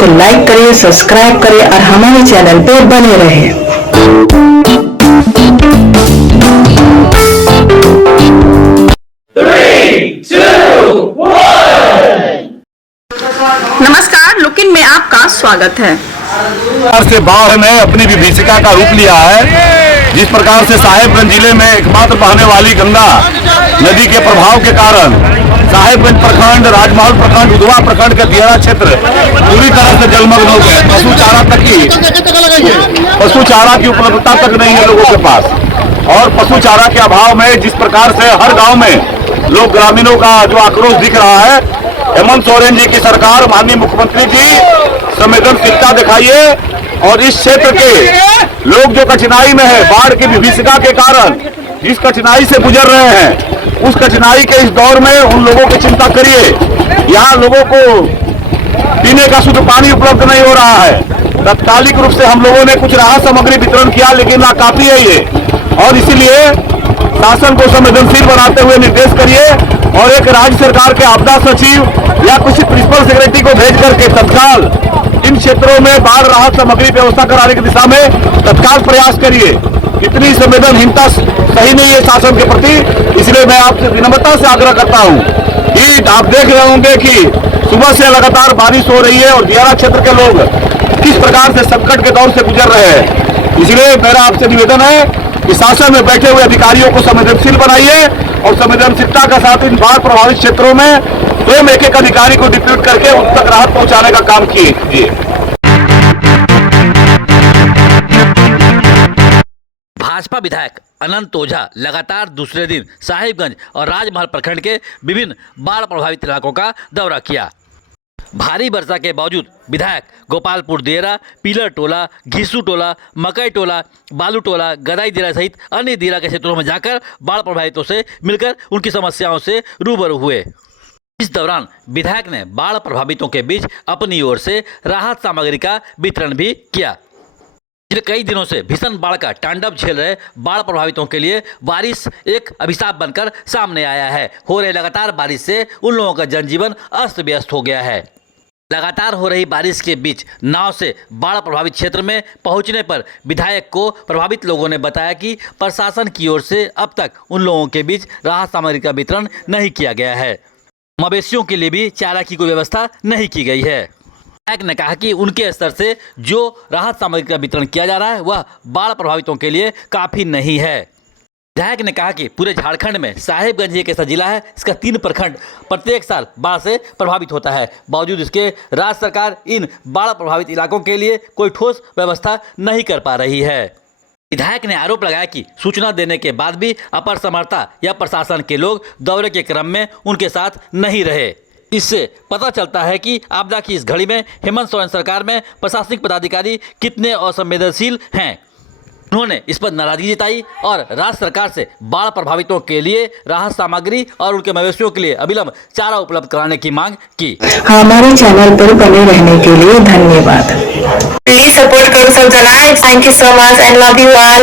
को लाइक करें, सब्सक्राइब करें और हमारे चैनल पर बने रहें। नमस्कार, लुकिन में आपका स्वागत है। से बाढ़ ने अपनी विभीषिका का रूप लिया है। जिस प्रकार से साहेबगंज जिले में एकमात्र बहने वाली गंगा नदी के प्रभाव के कारण साहेबगंज प्रखंड, राजमहल प्रखंड, उधवा प्रखंड के दियारा क्षेत्र पूरी तरह से जलमग्न हो गए। पशु चारा की उपलब्धता तक नहीं है लोगों के पास, और पशु चारा के अभाव में जिस प्रकार से हर गांव में लोग ग्रामीणों का जो आक्रोश दिख रहा है, हेमंत सोरेन जी की सरकार, माननीय मुख्यमंत्री जी संवेदनशीलता दिखाइए और इस क्षेत्र के लोग जो कठिनाई में है, बाढ़ की विभीषिका के कारण जिस कठिनाई से गुजर रहे हैं, उस कठिनाई के इस दौर में उन लोगों की चिंता करिए। यहाँ लोगों को पीने का शुद्ध पानी उपलब्ध नहीं हो रहा है। तत्कालिक रूप से हम लोगों ने कुछ राहत सामग्री वितरण किया, लेकिन नाकाफी है ये, और इसीलिए शासन को संवेदनशील बनाते हुए निर्देश करिए और एक राज्य सरकार के आपदा सचिव या किसी प्रिंसिपल सेक्रेटरी को भेज करके तत्काल इन क्षेत्रों में बाढ़ राहत सामग्री व्यवस्था कराने की दिशा में तत्काल प्रयास करिए। इतनी संवेदनहीनता सही नहीं है शासन के प्रति, इसलिए मैं आपसे विनम्रता से आग्रह करता हूं कि आप देख रहे होंगे कि सुबह से लगातार बारिश हो रही है और दियारा क्षेत्र के लोग किस प्रकार से संकट के दौर से गुजर रहे हैं। इसलिए मेरा आपसे निवेदन है कि शासन में बैठे हुए अधिकारियों को संवेदनशील बनाइए और संवेदनशीलता के साथ इन बाढ़ प्रभावित क्षेत्रों में स्वयं एक अधिकारी को डिप्यूट करके उन तक राहत पहुंचाने का काम कीजिए। भाजपा विधायक अनंत ओझा लगातार दूसरे दिन साहिबगंज और राजमहल प्रखंड के विभिन्न बाढ़ प्रभावित इलाकों का दौरा किया। भारी वर्षा के बावजूद विधायक गोपालपुर दियारा, पीलर टोला, घिसू टोला, मकई टोला, बालू टोला, गदाई दियारा सहित अन्य दियारा के क्षेत्रों में जाकर बाढ़ प्रभावितों से मिलकर उनकी समस्याओं से रूबरू हुए। इस दौरान विधायक ने बाढ़ प्रभावितों के बीच अपनी ओर से राहत सामग्री का वितरण भी किया। पिछले कई दिनों से भीषण बाढ़ का तांडव झेल रहे बाढ़ प्रभावितों के लिए बारिश एक अभिशाप बनकर सामने आया है। हो रही लगातार बारिश से उन लोगों का जनजीवन अस्त व्यस्त हो गया है। लगातार हो रही बारिश के बीच नाव से बाढ़ प्रभावित क्षेत्र में पहुंचने पर विधायक को प्रभावित लोगों ने बताया कि प्रशासन की ओर से अब तक उन लोगों के बीच राहत सामग्री का वितरण नहीं किया गया है। मवेशियों के लिए भी चारा की कोई व्यवस्था नहीं की गई है। विधायक ने कहा कि उनके स्तर से जो राहत सामग्री का वितरण किया जा रहा है वह बाढ़ प्रभावितों के लिए काफ़ी नहीं है। विधायक ने कहा कि पूरे झारखंड में साहिबगंज एक ऐसा जिला है इसका 3 प्रखंड प्रत्येक साल बाढ़ से प्रभावित होता है। बावजूद इसके राज्य सरकार इन बाढ़ प्रभावित इलाकों के लिए कोई ठोस व्यवस्था नहीं कर पा रही है। विधायक ने आरोप लगाया कि सूचना देने के बाद भी अपर समर्था या प्रशासन के लोग दौरे के क्रम में उनके साथ नहीं रहे। इससे पता चलता है कि आपदा की इस घड़ी में हेमंत सोरेन सरकार में प्रशासनिक पदाधिकारी कितने असंवेदनशील हैं। उन्होंने इस पर नाराजगी जताई और राज्य सरकार से बाढ़ प्रभावितों के लिए राहत सामग्री और उनके मवेशियों के लिए अविलंब चारा उपलब्ध कराने की मांग की। हमारे चैनल पर बने रहने के लिए धन्यवाद। प्लीज सपोर्ट करो सब जना। Thank you so much and love you all.